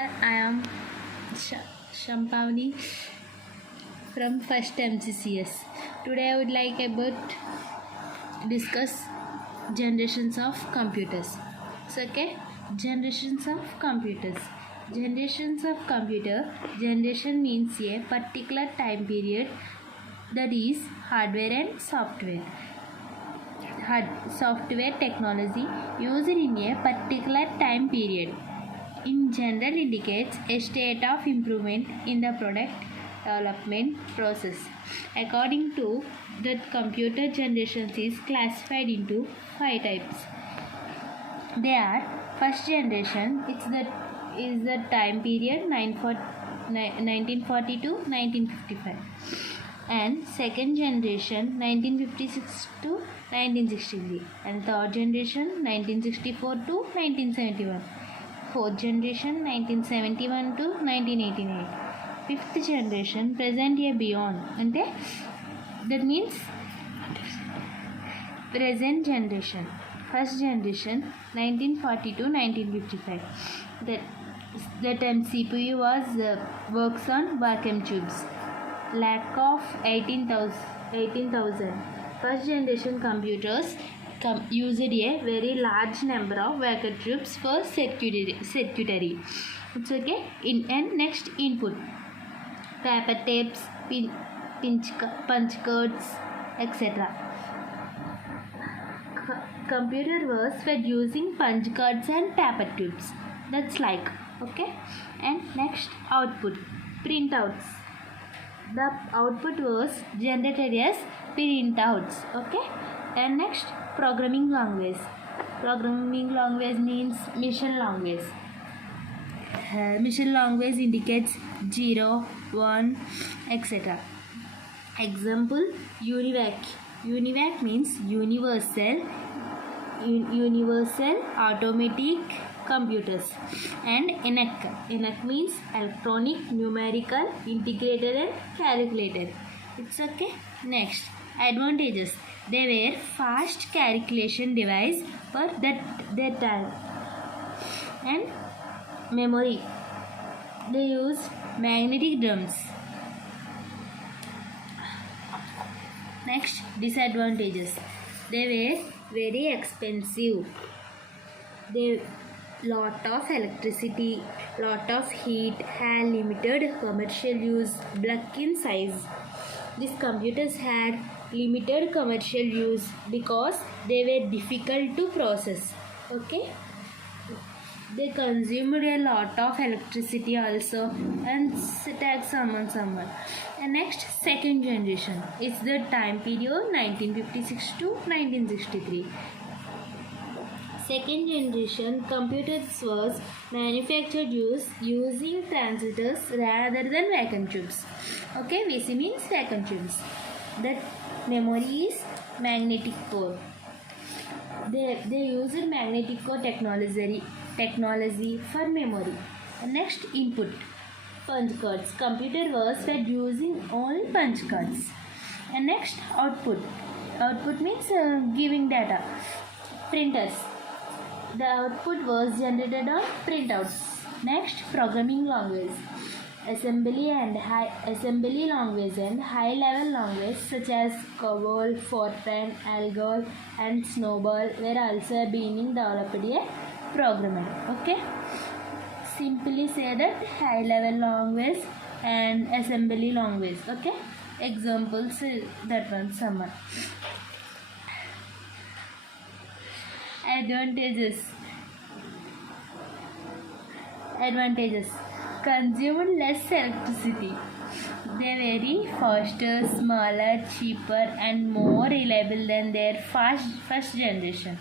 I am Shampavani from first MCCS. Today I would like about discuss generations of computers. So generations of computers. Generations of computer. Generation means a particular time period, that is hardware and software. Software technology used in a particular time period. In general indicates a state of improvement in the product development process. According to that, computer generations is classified into 5 types. They are: first generation, is the time period 1940 to 1955, and second generation 1956 to 1963, and third generation 1964 to 1971, fourth generation 1971 to 1989, fifth generation present year beyond, and that means present generation. First generation 1940 to 1955, that time CPU was works on vacuum tubes. Lack of 18,000. First generation computers used a very large number of vacuum tubes for circuitry. It's okay. And next, input: paper tapes, punch cards, etc. Computer was fed using punch cards and paper tubes. That's like, okay. And next, output: printouts. The output was generated as printouts. Okay. And next, programming language. Programming language means machine language. Machine language indicates 0, 1, etc. Example: UNIVAC. UNIVAC means universal automatic computers. And ENIAC. ENIAC means electronic numerical integrated and calculator. It's okay. Next, advantages: they were fast calculation device for that time. And memory: they used magnetic drums. Next, disadvantages: they were very expensive. They lot of electricity, lot of heat, had limited commercial use, bulk in size. These computers had limited commercial use because they were difficult to process. Okay. They consumed a lot of electricity also and tax someone. And next, second generation. It's the time period 1956 to 1963. Second generation computers was manufactured using transistors rather than vacuum tubes. Okay, VC means vacuum tubes. That memory is magnetic core. They used magnetic core technology for memory. And next, input: punch cards. Computer was fed using only punch cards. And next, output. Output means giving data. Printers. The output was generated on printouts. Next, programming language. Assembly language and high-level language such as COBOL, Fortran, Algol, and Snowball were also being developed a programmer. Okay. Simply say that high-level language and assembly language. Okay. Examples, that one summer. Advantages: consumed less electricity. They very faster, smaller, cheaper, and more reliable than their first generation.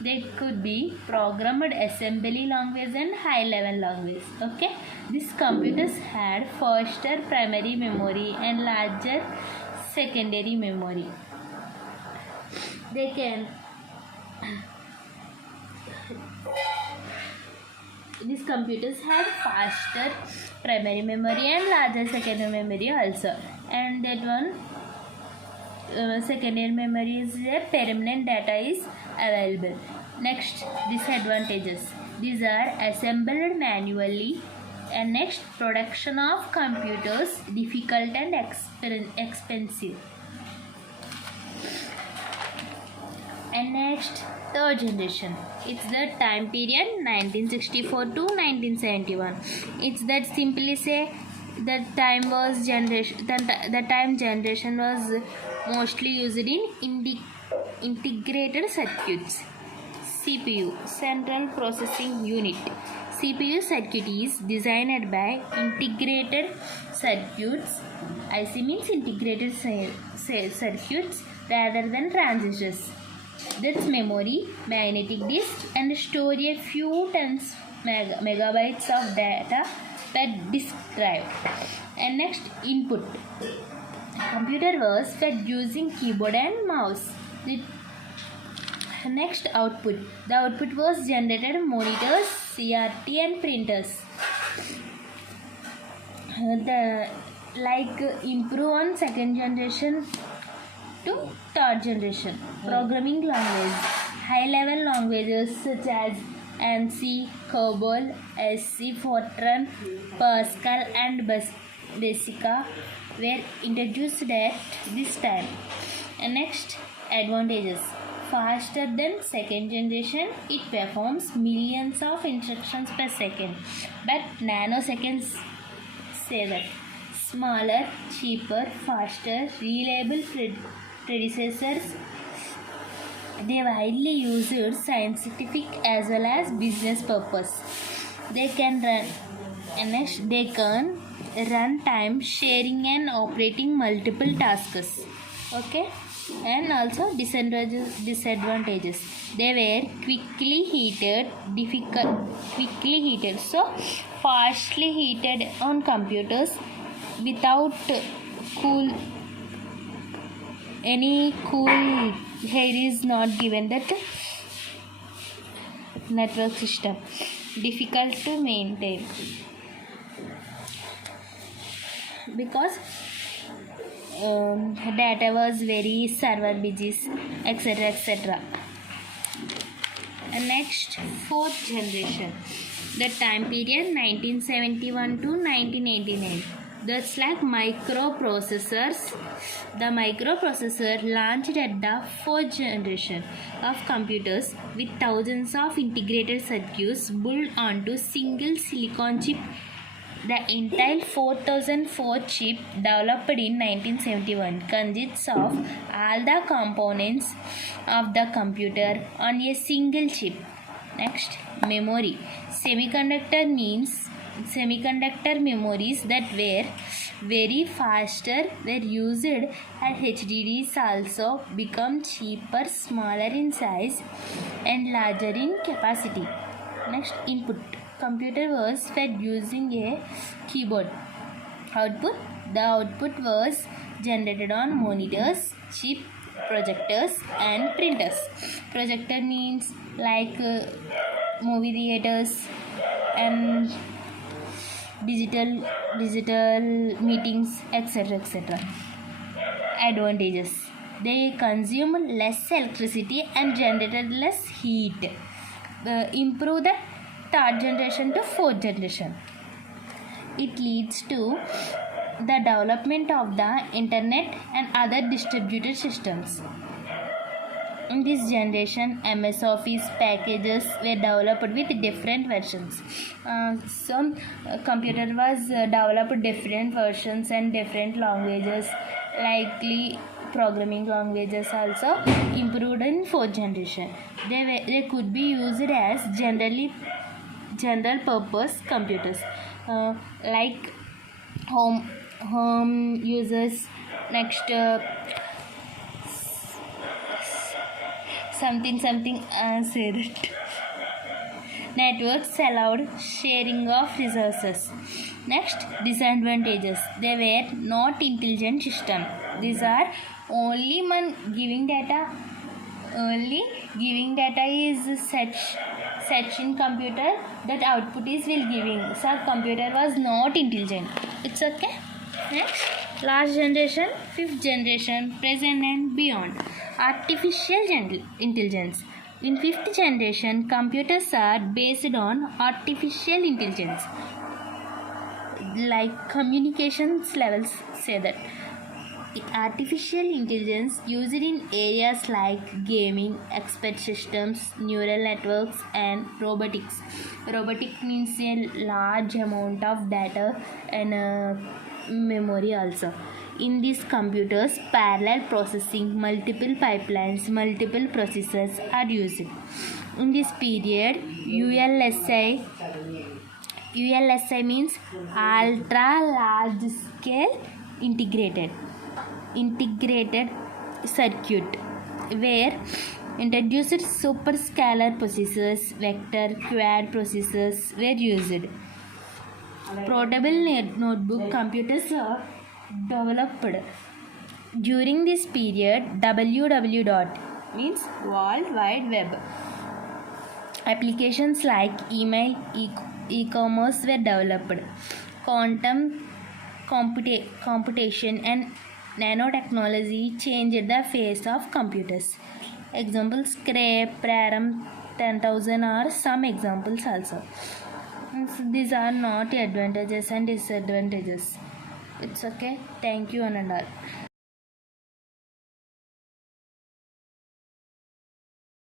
They could be programmed assembly language and high-level language. Okay, these computers had faster primary memory and larger secondary memory. These computers had faster primary memory and larger secondary memory also. And that one secondary memory is a permanent data is available. Next, disadvantages: these are assembled manually, And next, production of computers difficult and expensive. And next, third generation. It's the time period 1964 to 1971. It's that simply say that time was generation. The time generation was mostly used in integrated circuits. CPU, Central Processing Unit. CPU circuit is designed by integrated circuits. IC means integrated circuits rather than transistors. That's memory, magnetic disk, and store a few tens megabytes of data per disk drive. And next, input. Computer was fed using keyboard and mouse. Next, output. The output was generated monitors, CRT, and printers. Improve on second generation to third generation. Programming language. High level languages such as ANSI, COBOL, SC, Fortran, Pascal, and Basica were introduced at this time. And next, advantages. Faster than second generation, it performs millions of instructions per second, but nanoseconds say that. Smaller, cheaper, faster, reliable predecessors. They widely used scientific as well as business purpose. They can run time sharing and operating multiple tasks. Okay. And also disadvantages. They were quickly heated, so fastly heated on computers without any cool air is not given that network system. Difficult to maintain because data was very server busy, etc. And next, fourth generation. The time period 1971 to 1989. That's like microprocessors. The microprocessor launched at the fourth generation of computers with thousands of integrated circuits built onto single silicon chip. The Intel 4004 chip developed in 1971 consists of all the components of the computer on a single chip. Next, memory. Semiconductor memories that were very faster were used, and HDDs also become cheaper, smaller in size and larger in capacity. Next, input. Computer was fed using a keyboard. Output. The output was generated on monitors, chip, projectors, and printers. Projector means like movie theaters and digital meetings, etc. Advantages. They consume less electricity and generated less heat. Improve the third generation to fourth generation. It leads to the development of the internet and other distributed systems. In this generation, MS Office packages were developed with different versions. Computer was developed different versions and different languages, likely programming languages also improved in fourth generation. They could be used as general purpose computers like home users. Next, something say that networks allowed sharing of resources. Next, disadvantages. They were not intelligent system. These are only giving data is such in computer that output is will giving. So computer was not intelligent. It's okay. Next, last generation, fifth generation, present and beyond. Artificial intelligence. In fifth generation, computers are based on artificial intelligence. like communications levels say that artificial intelligence used in areas like gaming, expert systems, neural networks, and robotics. Robotic means a large amount of data and memory also. In these computers, parallel processing, multiple pipelines, multiple processors are used. In this period, ULSI means ultra large scale integrated circuit, where introduced superscalar processors, vector quad processors were used. Portable notebook computers are developed. During this period, www means World Wide Web. Applications like email, e-commerce were developed. Quantum computation and nanotechnology changed the face of computers. Examples: Cray, Praram 10,000 are some examples also. These are not advantages and disadvantages. It's okay. Thank you, one and all.